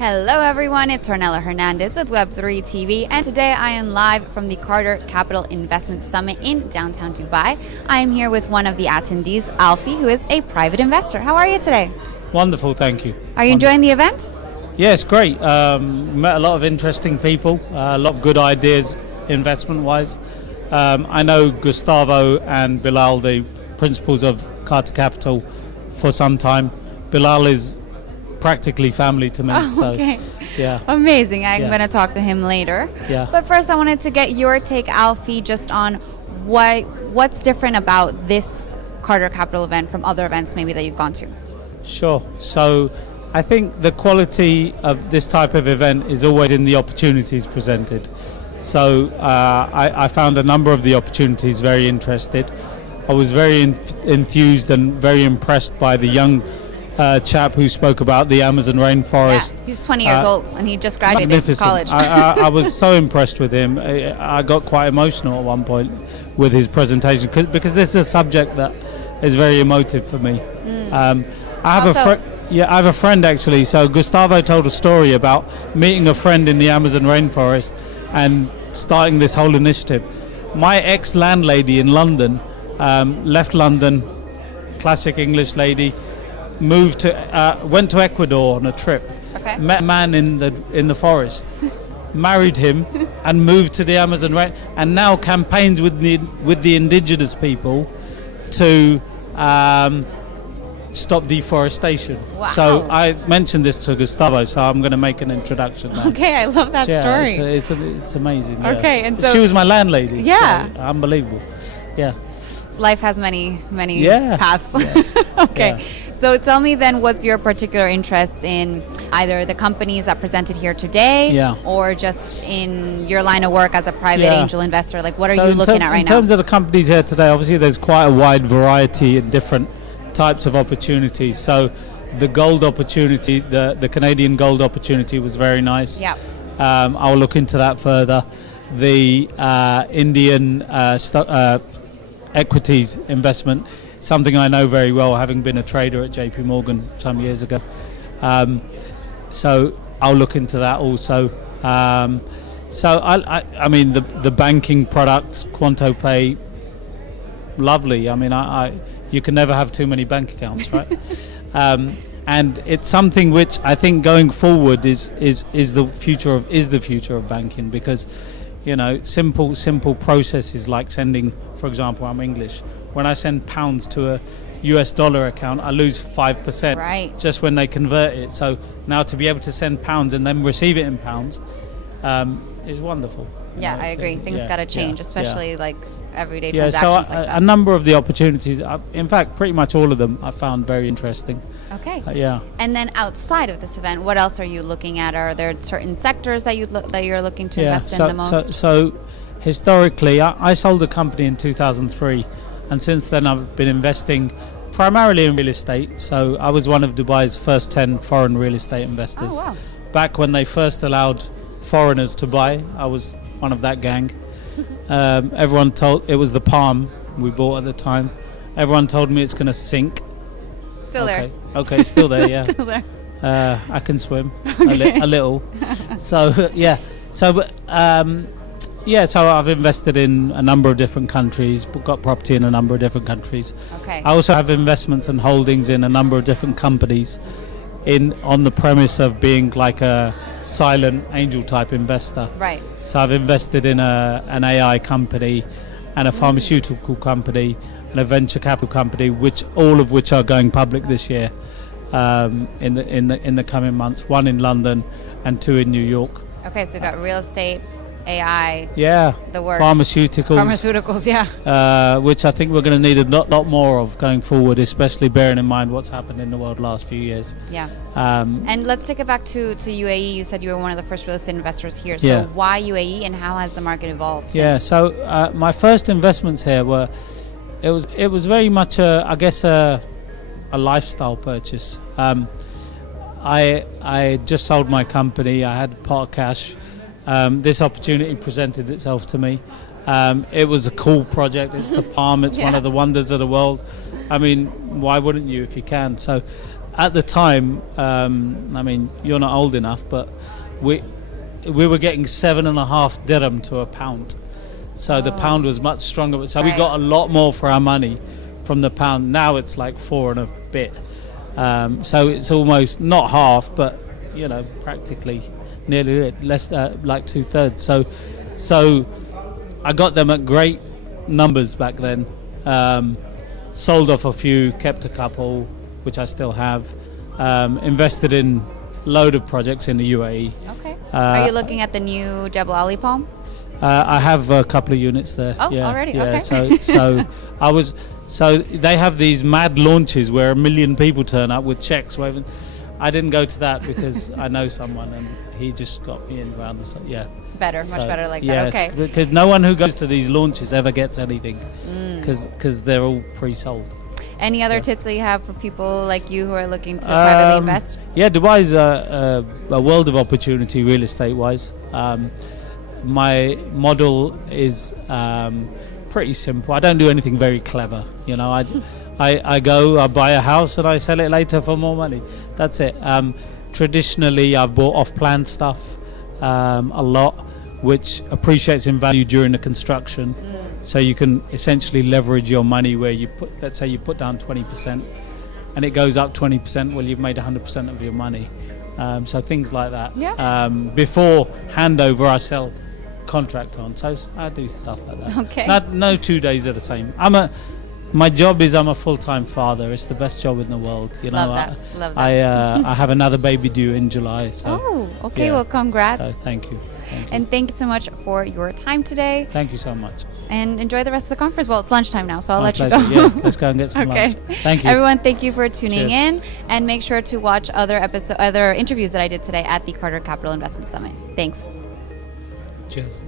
Hello everyone, it's Ornella Hernandez with Web3 TV, and today I am live from the Carter Capital Investment Summit in downtown Dubai. I am here with one of the attendees, Alfie, who is a private investor. How are you today? Wonderful, thank you. Are you enjoying the event? Yes, great. Met a lot of interesting people, a lot of good ideas investment-wise. I know Gustavo and Bilal, the principals of Carter Capital, for some time. Bilal is practically family to me. Okay. Yeah. Amazing. I'm going to talk to him later. Yeah. But first I wanted to get your take, Alfie, just on what's different about this Carter Capital event from other events maybe that you've gone to. Sure. So I think the quality of this type of event is always in the opportunities presented. So I found a number of the opportunities very interested. I was very enthused and very impressed by the young chap who spoke about the Amazon rainforest. Yeah, he's 20 years old and he just graduated from college. I was so impressed with him. I got quite emotional at one point with his presentation because this is a subject that is very emotive for me. I have a friend actually. So Gustavo told a story about meeting a friend in the Amazon rainforest and starting this whole initiative. My ex-landlady in London left London, classic English lady, went to Ecuador on a trip, met a man in the forest, married him, and moved to the Amazon rain, and now campaigns with the indigenous people to stop deforestation. Wow. So I mentioned this to Gustavo, so I'm going to make an introduction now. Okay, I love that story. It's amazing. Okay, yeah. and so she was my landlady. Yeah, so unbelievable. Yeah. Life has many yeah. paths. Yeah. Okay. Yeah. So tell me then, what's your particular interest in either the companies that presented here today or just in your line of work as a private angel investor? Like, what are you looking at right now? In terms of the companies here today, obviously there's quite a wide variety in different types of opportunities. So the gold opportunity, the Canadian gold opportunity was very nice. Yeah. I'll look into that further. The Indian equities investment, something I know very well, having been a trader at JP Morgan some years ago. So I'll look into that also. So I mean the banking products, QuantoPay, lovely. I mean you can never have too many bank accounts, right? And it's something which I think going forward is the future of banking, because you know simple processes like sending, for example, I'm English. When I send pounds to a US dollar account, I lose 5% just when they convert it. So now to be able to send pounds and then receive it in pounds is wonderful. Yeah, I agree. Things got to change, especially like everyday transactions so like that. A number of the opportunities, in fact, pretty much all of them, I found very interesting. Okay. Yeah. And then outside of this event, what else are you looking at? Are there certain sectors that you're looking to invest in the most? So historically, I sold a company in 2003, and since then I've been investing primarily in real estate. So I was one of Dubai's first 10 foreign real estate investors. Oh, wow. Back when they first allowed foreigners to buy, I was one of that gang. Everyone told it was the Palm we bought at the time. Everyone told me it's going to sink. Still there. Okay, still there. Yeah. Still there. I can swim a little. So yeah. So so I've invested in a number of different countries, got property in a number of different countries. Okay. I also have investments and holdings in a number of different companies, on the premise of being like a silent angel type investor. Right. So I've invested in an AI company and a pharmaceutical company and a venture capital company, all of which are going public this year, in the coming months. One in London and 2 in New York. Okay, so we got real estate, AI, the works. Pharmaceuticals, which I think we're going to need a lot more of going forward, especially bearing in mind what's happened in the world the last few years. Yeah. And let's take it back to UAE. You said you were one of the first real estate investors here. So why UAE, and how has the market evolved since? Yeah. So my first investments here were, it was very much a lifestyle purchase. I just sold my company. I had part of cash. This opportunity presented itself to me. It was a cool project. It's the Palm. It's one of the wonders of the world. I mean, why wouldn't you if you can? So at the time, I mean, you're not old enough, but we were getting 7.5 dirham to a pound. So the pound was much stronger. So we got a lot more for our money from the pound. Now it's like 4 and a bit. So it's almost not half, but practically nearly less, like 2/3. So I got them at great numbers back then. Sold off a few, kept a couple, which I still have. Invested in load of projects in the UAE. Okay. Are you looking at the new Jebel Ali Palm? I have a couple of units there. Oh, already? Okay. So they have these mad launches where 1 million people turn up with checks waving. I didn't go to that because I know someone and he just got me in around the Much better like that. Okay. Because no one who goes to these launches ever gets anything because they're all pre-sold. Any other tips that you have for people like you who are looking to privately invest? Yeah, Dubai is a world of opportunity real estate wise. My model is pretty simple. I don't do anything very clever. I go, I buy a house and I sell it later for more money. That's it. Traditionally, I've bought off-plan stuff a lot, which appreciates in value during the construction. So you can essentially leverage your money where let's say you put down 20% and it goes up 20%. Well, you've made 100% of your money. So things like that. Yeah. Before handover, I sell contract on. So I do stuff like that. Okay. No 2 days are the same. My job is I'm a full-time father. It's the best job in the world. Love that. I have another baby due in July. So, okay. Yeah. Well, congrats. So thank you. And thank you so much for your time today. Thank you so much. And enjoy the rest of the conference. Well, it's lunchtime now, so I'll let pleasure. you go. Yeah, let's go and get some lunch. Thank you. Everyone, thank you for tuning Cheers. in. And make sure to watch other interviews that I did today at the Carter Capital Investment Summit. Thanks. Cheers.